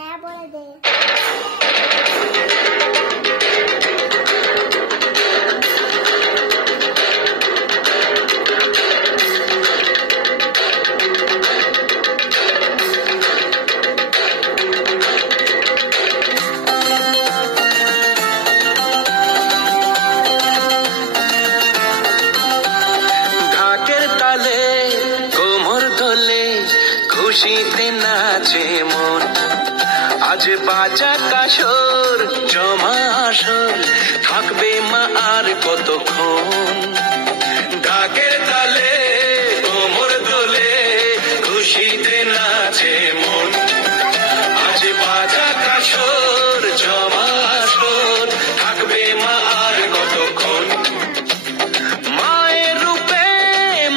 হ্যাঁ বলে দে। খুশিতে নাচে মন, আজ বাজা কাসর জমা আসর, থাকবে মা আর কতক্ষণ। ঢাকের তালে কোমর দোলে, খুশিতে নাচে মন, আজ বাজা কাসর জমা আসর, থাকবে মা আর কতক্ষণ। মায়ের রূপে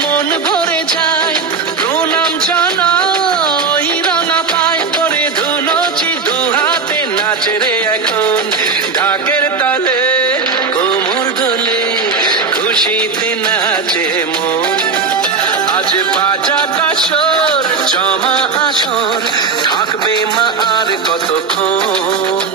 মন ভরে যায়, প্রণাম জানা রে এখন। ঢাকের তালে কোমর দোলে, খুশিতে নাচে মন, আজ বাজা কাসর জমা আসর, থাকবে মা আর কতক্ষণ।